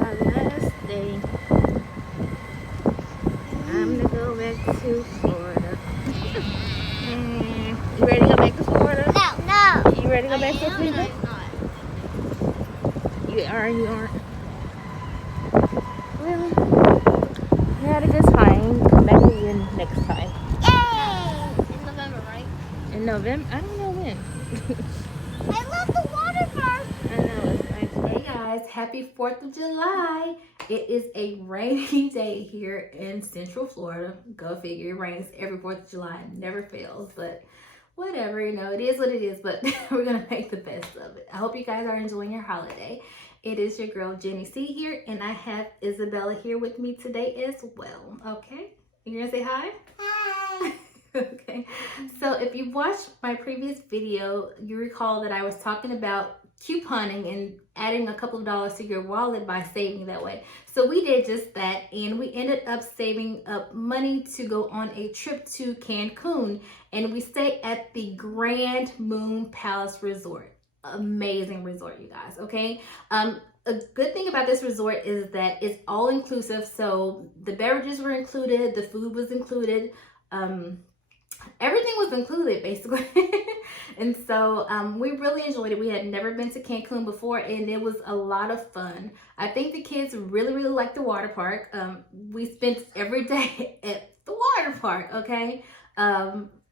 Our last day. I'm gonna go back to Florida. You ready to go back to Florida? No. You ready to go I back to am, Florida? but I'm not. You are, you aren't. Well, we had a good time. Come back again next time. Yay! In November, right? In November? I don't know when. I love the water park. I know, it's nice. Hey guys, happy 4th of July. It is a rainy day here in Central Florida. Go figure, it rains every 4th of July. It never fails, but whatever, you know, it is what it is, but we're going to make the best of it. I hope you guys are enjoying your holiday. It is your girl, Jenny C here, and I have Isabella here with me today as well, okay? You're going to say hi? Hi. Okay, so if you watched my previous video, you recall that I was talking about couponing and adding a couple of dollars to your wallet by saving that way. So we did just that, and we ended up saving up money to go on a trip to Cancun, and we stayed at the Grand Moon Palace Resort. Amazing resort, you guys, okay? A good thing about this resort is that it's all inclusive, so the beverages were included, the food was included, everything was included basically. And so we really enjoyed it. We had never been to Cancun before, and it was a lot of fun. I think the kids really liked the water park. We spent every day at the water park, okay?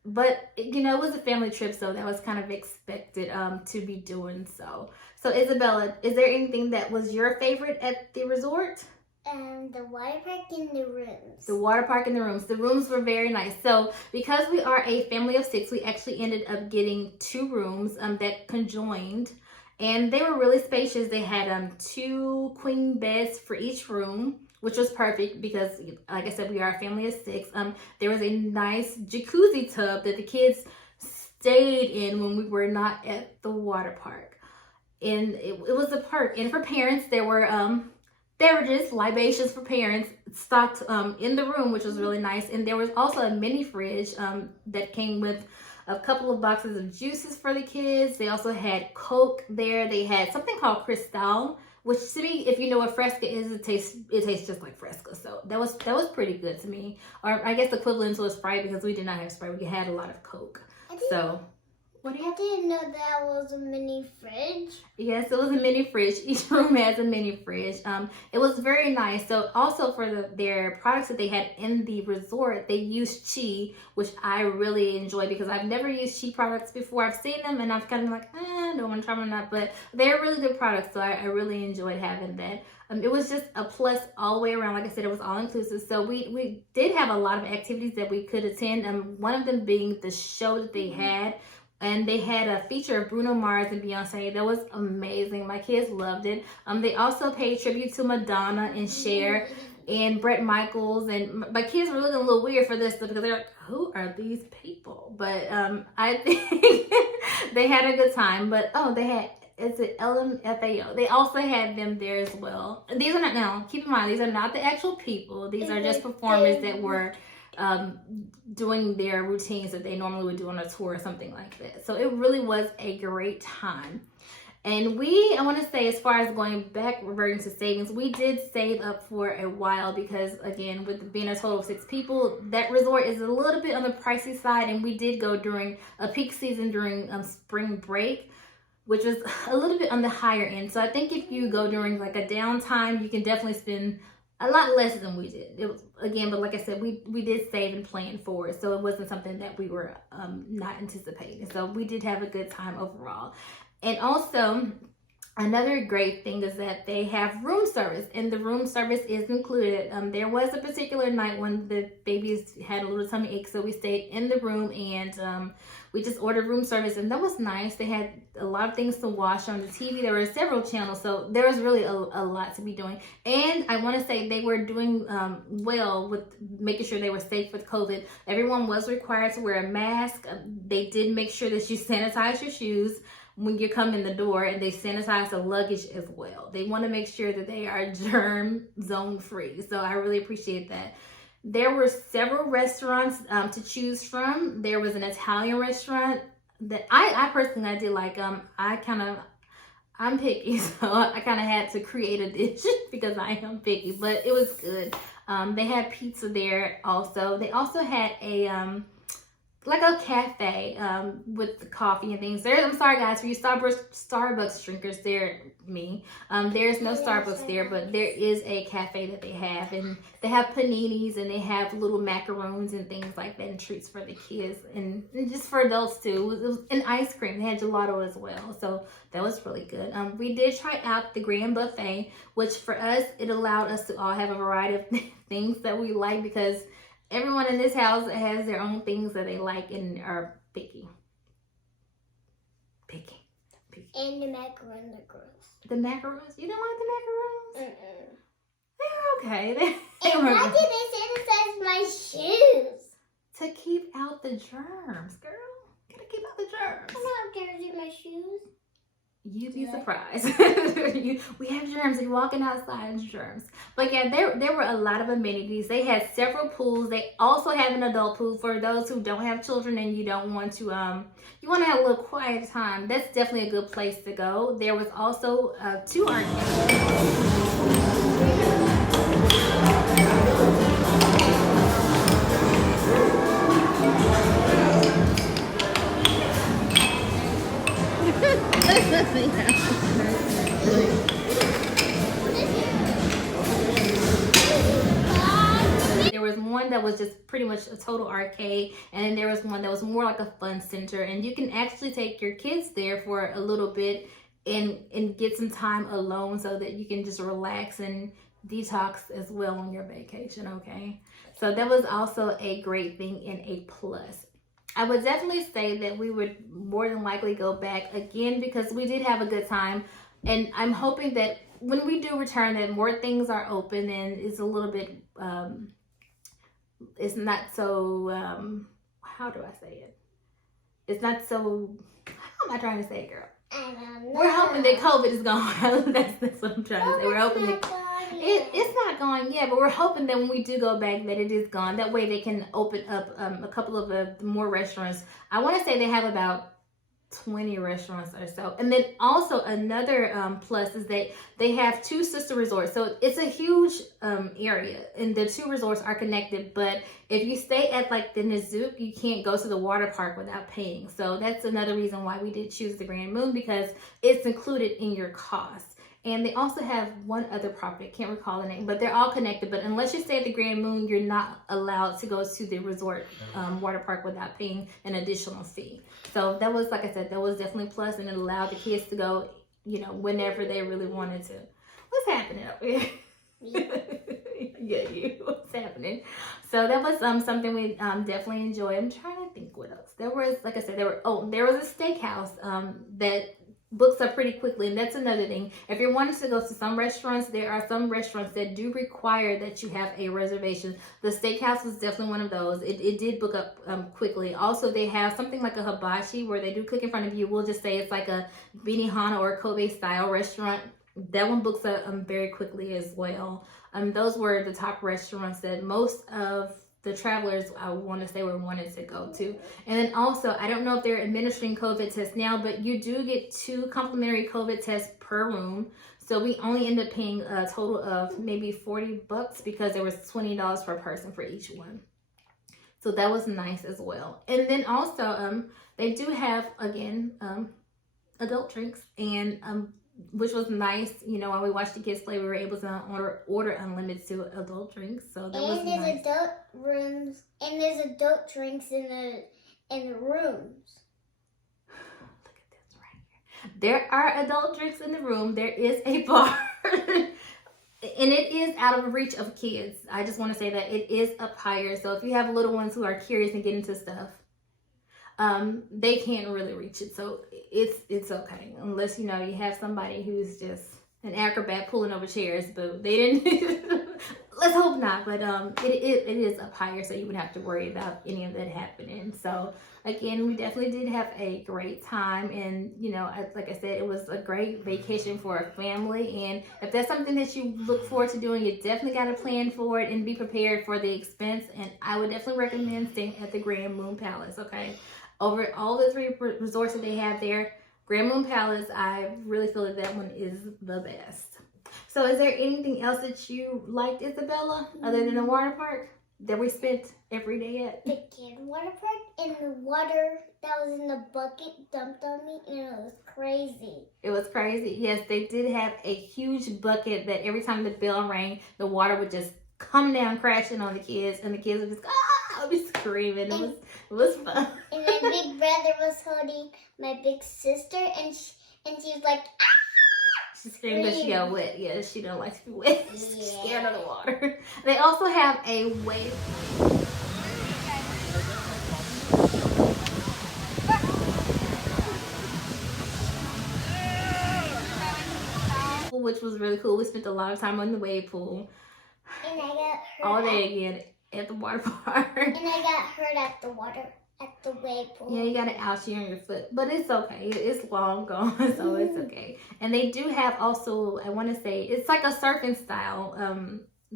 But you know, it was a family trip, so that was kind of expected to be doing so. So Isabella, is there anything that was your favorite at the resort? The water park in the rooms. The water park and the rooms. The rooms were very nice. So because we are a family of 6, we actually ended up getting 2 rooms that conjoined, and they were really spacious. They had 2 queen beds for each room, which was perfect because, like I said, we are a family of 6. There was a nice jacuzzi tub that the kids stayed in when we were not at the water park, and it was a perk. And for parents, there were beverages, libations for parents, stocked in the room, which was really nice. And there was also a mini fridge that came with a couple of boxes of juices for the kids. They also had Coke there. They had something called Cristal, which to me, if you know what Fresca is, it tastes just like Fresca. So that was pretty good to me. Or I guess the equivalent to a Sprite, because we did not have Sprite. We had a lot of Coke. So what do you? I didn't know that was a mini fridge. Yes, it was a mini fridge. Each room has a mini fridge. It was very nice. So also for their products that they had in the resort, they used Chi, which I really enjoy because I've never used Chi products before. I've seen them and I've kind of like, I don't want to try them or not, but they're really good products. So I really enjoyed having that. It was just a plus all the way around. Like I said, it was all inclusive. So we did have a lot of activities that we could attend. One of them being the show that they had. And they had a feature of Bruno Mars and Beyonce. That was amazing. My kids loved it. They also paid tribute to Madonna and Cher and Bret Michaels. And my kids were looking a little weird for this stuff because they're like, who are these people? But I think they had a good time. But they had, is it LMFAO? They also had them there as well. And these are not, now keep in mind, these are not the actual people. These are just performers that were doing their routines that they normally would do on a tour or something like that. So it really was a great time. And I want to say, as far as going back, reverting to savings, we did save up for a while because, again, with being a total of 6 people, that resort is a little bit on the pricey side, and we did go during a peak season during spring break, which was a little bit on the higher end. So I think if you go during like a downtime, you can definitely spend a lot less than we did. It was, again, but like I said, we did save and plan for it, so it wasn't something that we were not anticipating. So we did have a good time overall. And also, another great thing is that they have room service, and the room service is included. There was a particular night when the babies had a little tummy ache, so we stayed in the room, and we just ordered room service, and that was nice. They had a lot of things to watch on the TV. There were several channels, so there was really a lot to be doing. And I want to say they were doing well with making sure they were safe with COVID. Everyone was required to wear a mask. They did make sure that you sanitize your shoes when you come in the door, and they sanitize the luggage as well. They want to make sure that they are germ zone free. So I really appreciate that. There were several restaurants to choose from. There was an Italian restaurant that I personally I did like. I'm picky, so I kind of had to create a dish because I am picky, but it was good. They had pizza there also. They also had a like a cafe with the coffee and things. There, I'm sorry guys for you Starbucks drinkers. There's no Starbucks there, but there is a cafe that they have, and they have paninis and they have little macaroons and things like that, and treats for the kids and just for adults too. It was an ice cream. They had gelato as well, so that was really good. We did try out the Grand Buffet, which for us it allowed us to all have a variety of things that we like because everyone in this house has their own things that they like and are picky. Picky. And the macaroni girls. The macaroons? You don't like the macaroons? They're okay. And why did they sanitize my shoes? To keep out the germs, girl. Gotta keep out the germs. I'm not dirty my shoes. You'd be surprised. We have germs. You're walking outside and germs. But yeah, there were a lot of amenities. They had several pools. They also have an adult pool for those who don't have children and you don't want to you want to have a little quiet time. That's definitely a good place to go. There was also 2 arcades. There was one that was just pretty much a total arcade, and then there was one that was more like a fun center, and you can actually take your kids there for a little bit and get some time alone so that you can just relax and detox as well on your vacation. Okay, so that was also a great thing and a plus. I would definitely say that we would more than likely go back again because we did have a good time. And I'm hoping that when we do return that more things are open and it's a little bit, it's not so, how do I say it? It's not so, how am I trying to say it, girl? I don't know. We're hoping that COVID is gone. that's what I'm trying to say. We're hoping that it's not gone yet, but we're hoping that when we do go back that it is gone. That way they can open up a couple of more restaurants. I want to say they have about 20 restaurants or so. And then also another plus is that they have 2 sister resorts. So it's a huge area and the 2 resorts are connected. But if you stay at like the Nizuc, you can't go to the water park without paying. So that's another reason why we did choose the Grand Moon because it's included in your cost. And they also have one other property, I can't recall the name, but they're all connected. But unless you stay at the Grand Moon, you're not allowed to go to the resort water park without paying an additional fee. So that was, like I said, that was definitely a plus, and it allowed the kids to go, you know, whenever they really wanted to. What's happening up here? Yeah, what's happening? So that was something we definitely enjoyed. I'm trying to think what else. There was, like I said, there was a steakhouse that books up pretty quickly, and that's another thing. If you're wanting to go to some restaurants, there are some restaurants that do require that you have a reservation. The steakhouse was definitely one of those. It did book up quickly. Also, they have something like a hibachi where they do cook in front of you. We'll just say it's like a Benihana or Kobe style restaurant. That one books up very quickly as well. Those were the top restaurants that most of the travelers, I want to say, wanted to go to. And then also, I don't know if they're administering COVID tests now, but you do get 2 complimentary COVID tests per room. So we only end up paying a total of maybe $40 because there was $20 per person for each one. So that was nice as well. And then also, they do have, again, adult drinks, and which was nice. You know, while we watched the kids play, we were able to order unlimited to adult drinks. So that was nice. And there's adult rooms, and there's adult drinks in the rooms. Look at this right here. There are adult drinks in the room. There is a bar. And it is out of reach of kids. I just want to say that it is up higher. So if you have little ones who are curious and get into stuff, they can't really reach it. So it's okay. Unless, you know, you have somebody who's just an acrobat pulling over chairs, but they didn't. Let's hope not. But it is up higher, so you wouldn't have to worry about any of that happening. So again, we definitely did have a great time, and you know, like I said, it was a great vacation for a family. And if that's something that you look forward to doing, you definitely got to plan for it and be prepared for the expense. And I would definitely recommend staying at the Grand Moon Palace. Okay, over all the 3 resorts that they have there, Grand Moon Palace, I really feel that that one is the best. So is there anything else that you liked, Isabella, other than the water park that we spent every day at? The kid water park, and the water that was in the bucket dumped on me, and it was crazy. It was crazy. Yes, they did have a huge bucket that every time the bell rang, the water would just come down crashing on the kids, and the kids would just I'd be screaming. It was fun. And my big brother was holding my big sister, and she was like, She screamed because she got wet. Yeah, she don't like to be wet. She's Yeah. scared of the water. They also have a wave, which was really cool. We spent a lot of time on the wave pool and I got hurt. all day again at the water park. And I got hurt at the wave pool. Yeah, you got an ouchie on your foot, but it's okay. It's long gone, so it's okay. And they do have also, I want to say, it's like a surfing style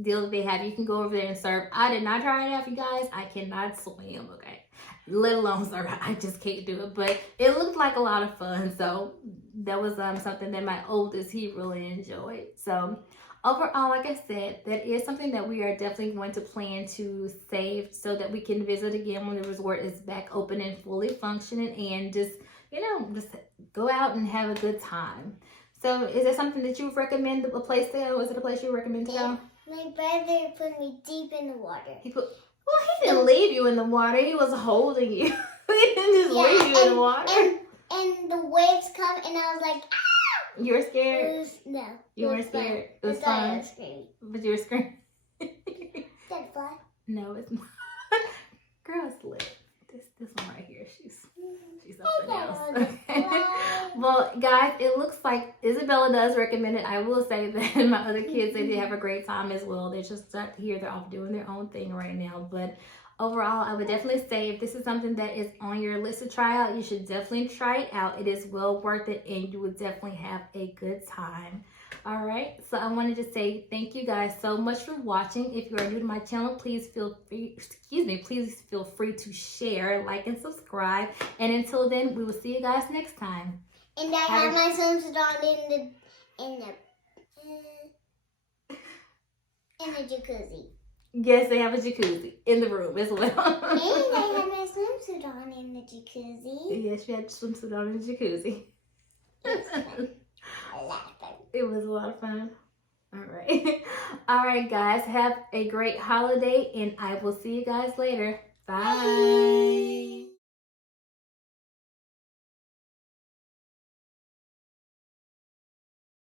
deal that they have. You can go over there and surf. I did not try it out, you guys. I cannot swim, okay? Let alone surf. I just can't do it. But it looked like a lot of fun, so that was something that my oldest, he really enjoyed. So overall, like I said, that is something that we are definitely going to plan to save so that we can visit again when the resort is back open and fully functioning, and just, you know, just go out and have a good time. So is there something that you would recommend, a place to go? Is it a place you would recommend to go? My brother put me deep in the water. Well, he didn't leave you in the water. He was holding you. He didn't just leave you in the water. And the waves come, and I was like, You were scared? No. You weren't scared? It was I thought I fun. was screaming. But you were screaming. That fly? No, it's not. Girl, it's lit. This one right here, she's something else. Okay. Well, guys, it looks like Isabella does recommend it. I will say that my other kids, they did have a great time as well. They're just here. They're off doing their own thing right now. But overall, I would definitely say if this is something that is on your list to try out, you should definitely try it out. It is well worth it, and you would definitely have a good time. All right, so I wanted to say thank you guys so much for watching. If you are new to my channel, please feel free to share, like, and subscribe. And until then, we will see you guys next time. And I have my swimsuit on in the jacuzzi. Yes, they have a jacuzzi in the room as well. And I had my swimsuit on in the jacuzzi. Yes, you had swimsuit on in the jacuzzi. A lot of fun. It was a lot of fun. All right. All right, guys. Have a great holiday, and I will see you guys later. Bye.